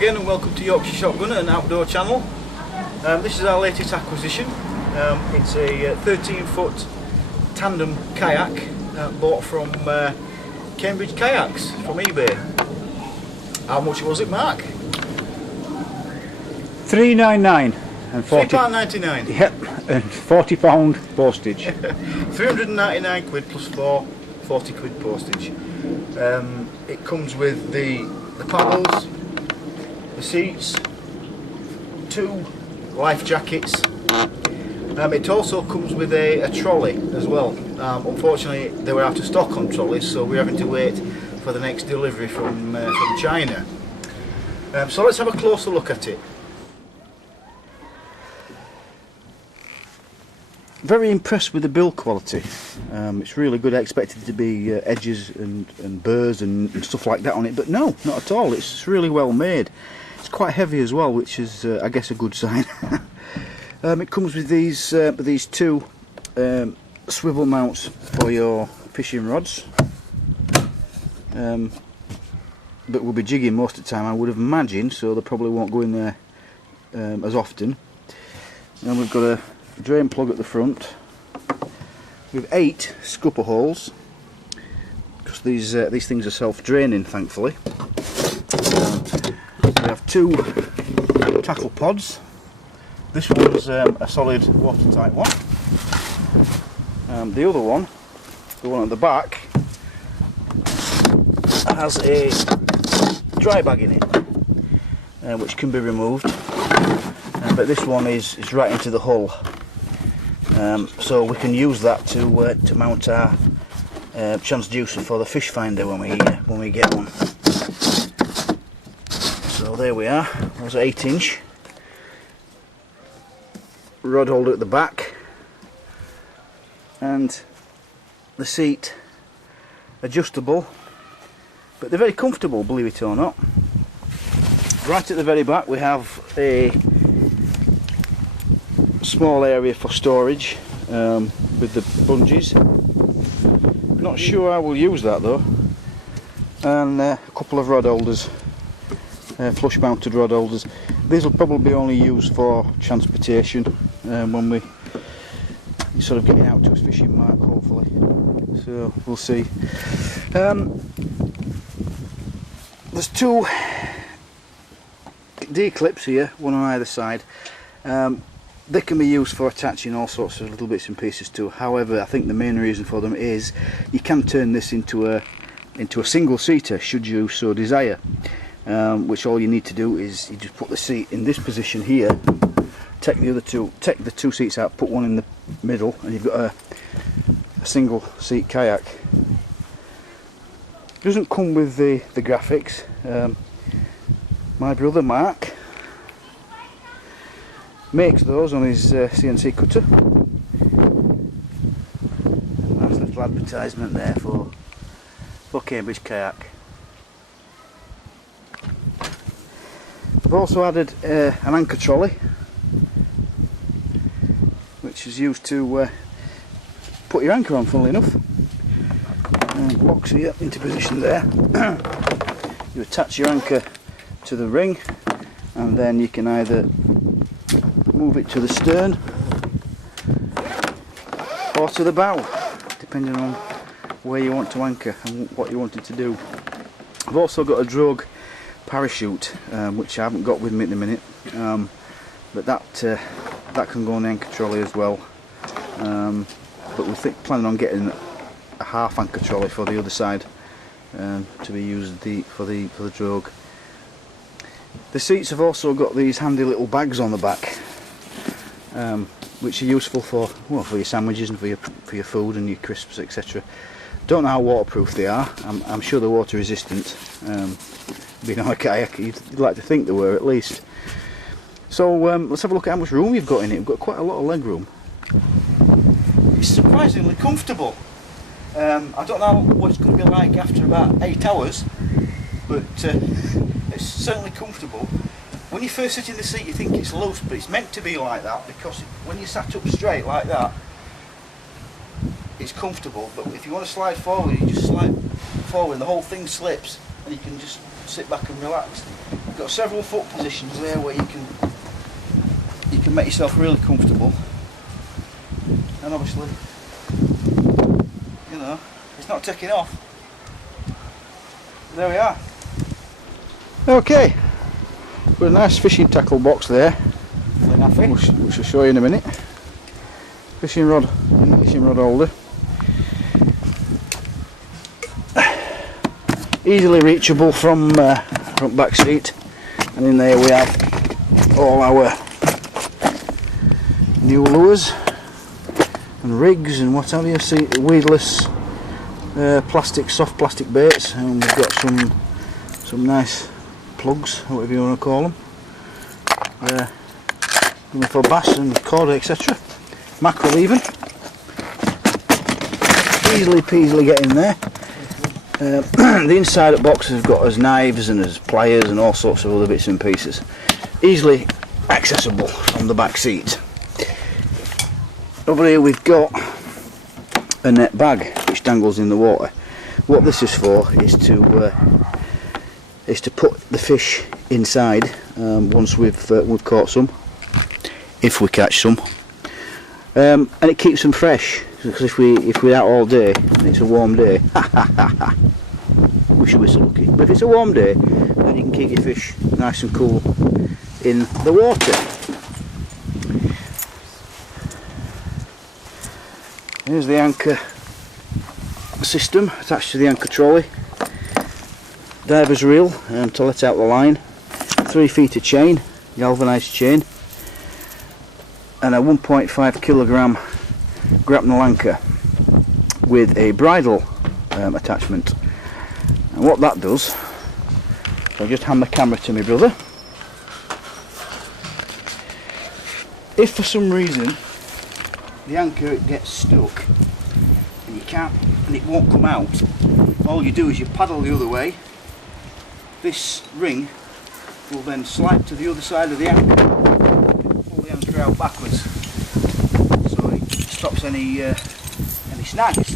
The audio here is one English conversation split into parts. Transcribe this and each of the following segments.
again and welcome to Yorkshire Shotgun and Outdoor Channel. This is our latest acquisition. It's a 13-foot tandem kayak bought from Cambridge Kayaks from eBay. How much was it, Mark? £3.99 and £3.99. Yep, and £40 postage. 399 quid plus 40 quid postage. It comes with the paddles, the seats, 2 life jackets. It also comes with a trolley as well. Unfortunately, they were out of stock on trolleys, so we're having to wait for the next delivery from China. So let's have a closer look at it. Very impressed with the build quality. It's really good. I expected it to be edges and burrs and stuff like that on it, but no, not at all. It's really well made. It's quite heavy as well, which is I guess a good sign. It comes with these 2 swivel mounts for your fishing rods, but we'll be jigging most of the time, I would have imagined, so they probably won't go in there as often. And we've got a drain plug at the front with 8 scupper holes, because these things are self-draining, thankfully. We have 2 tackle pods. This one's a solid watertight one. The other one, the one at the back, has a dry bag in it, which can be removed, but this one is right into the hull. So we can use that to mount our transducer for the fish finder when we get one. So there we are. There's an 8-inch rod holder at the back, and the seat adjustable, but they're very comfortable, believe it or not. Right at the very back we have a small area for storage with the bungees. Not sure I will use that though. And a couple of rod holders, flush mounted rod holders. These will probably be only used for transportation when we sort of getting out to a fishing mark, hopefully. So we'll see. There's 2 D-clips here, one on either side. They can be used for attaching all sorts of little bits and pieces to. However, I think the main reason for them is you can turn this into a single seater should you so desire. Which all you need to do is you just put the seat in this position here, take the 2 seats out, put one in the middle, and you've got a single seat kayak. It doesn't come with the graphics. My brother Mark makes those on his CNC cutter. Nice little advertisement there for Cambridge Kayak. I've also added an anchor trolley, which is used to put your anchor on, funnily enough. And locks it up into position there. You attach your anchor to the ring, and then you can either move it to the stern or to the bow, depending on where you want to anchor and what you want it to do. I've also got a drogue parachute, which I haven't got with me at the minute, but that can go on the anchor trolley as well. But we're planning on getting a half anchor trolley for the other side to be used for the drogue. The seats have also got these handy little bags on the back, which are useful for your sandwiches and for your food and your crisps, etc. Don't know how waterproof they are. I'm sure they're water resistant. Being on a kayak, you'd like to think they were, at least. So let's have a look at how much room you've got in it. We've got quite a lot of leg room. It's surprisingly comfortable. I don't know what it's going to be like after about 8 hours, but it's certainly comfortable. When you first sit in the seat you think it's loose, but it's meant to be like that, because when you sat up straight like that, it's comfortable. But if you want to slide forward, you just slide forward and the whole thing slips, and you can just sit back and relax. got several foot positions there where you can make yourself really comfortable, and obviously, you know, it's not taking off. There we are. Okay, got a nice fishing tackle box there, which I'll show you in a minute. Fishing rod holder. Easily reachable from front back seat, and in there we have all our new lures and rigs and what have you. See, weedless soft plastic baits, and we've got some nice plugs, whatever you want to call them, for bass and cod, etc. Mackerel even. Easily peasily get in there. The inside of boxes have got as knives and as pliers and all sorts of other bits and pieces. Easily accessible from the back seat. Over here we've got a net bag which dangles in the water. What this is for is to put the fish inside once we've caught some, if we catch some, and it keeps them fresh. Because if we're out all day and it's a warm day, we should be so lucky. But if it's a warm day, then you can keep your fish nice and cool in the water. Here's the anchor system attached to the anchor trolley. Diver's reel to let out the line. 3 feet of chain, galvanised chain, and a 1.5 kilogram grapnel anchor with a bridle attachment. And what that does, I'll just hand the camera to my brother. If for some reason the anchor gets stuck and you can't, and it won't come out, all you do is you paddle the other way. This ring will then slide to the other side of the anchor, pull the anchor out backwards, so it stops any snags.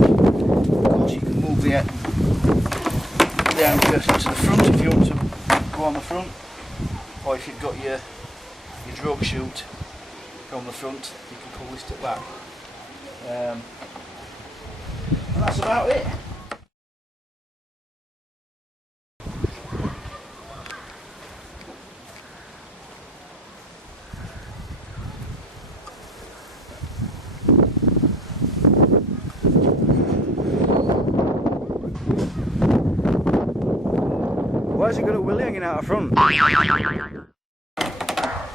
Of course, you can move the anchor to the front if you want to go on the front, or if you've got your drug chute from the front, you can pull this to the back. And that's about it. Why's it got a willy hanging out of front?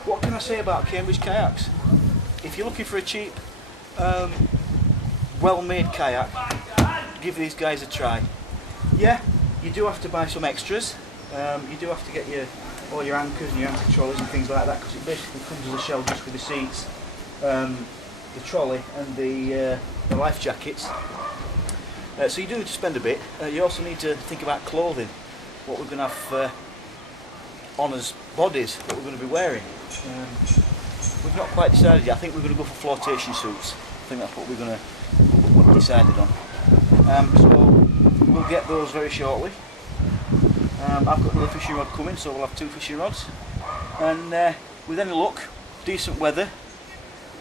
What can I say about Cambridge kayaks? If you're looking for a cheap, well-made kayak, give these guys a try. Yeah, you do have to buy some extras. You do have to get all your anchors and your anchor trolleys and things like that, because it basically comes as a shell just with the seats, the trolley and the life jackets. So you do need to spend a bit. You also need to think about clothing. What we're going to have on as bodies, what we're going to be wearing. We've not quite decided yet. I think we're going to go for flotation suits. I think that's what we've decided on. So we'll get those very shortly. I've got another fishing rod coming, so we'll have 2 fishing rods. And with any luck, decent weather,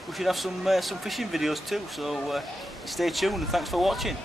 we should have some fishing videos too. So stay tuned and thanks for watching.